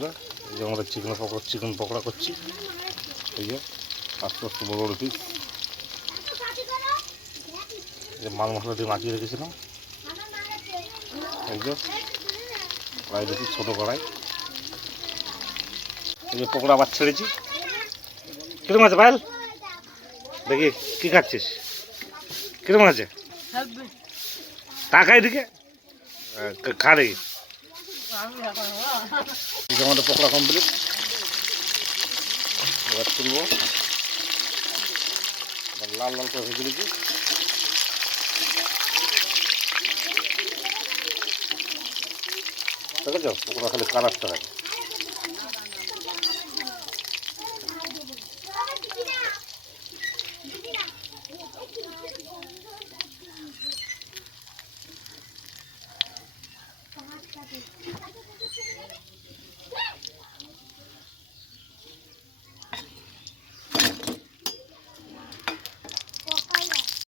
বন্ধুরা, এই যে আমাদের চিকেন পকোড়া করছি। এই যে আস্তে আস্তে বড় বড় পিস, যে মাল মশলা দিয়ে মাখিয়ে রেখেছিলাম। এই যে কড়াই দিয়েছি, ছোটো কড়াই। এই যে পকোড়া আবার ছেড়েছি। কিরকম আছে পায়েল? দেখি কি খাচ্ছিস, কিরকম আছে? টাকা এদিকে খা দেখি। আমাদের পকোড়া কমপ্লিট, এবার তুলবো। লাল লাল করে ভেজে দিচ্ছি। দেখেছ পকোড়া খালি কালারটা থাকে।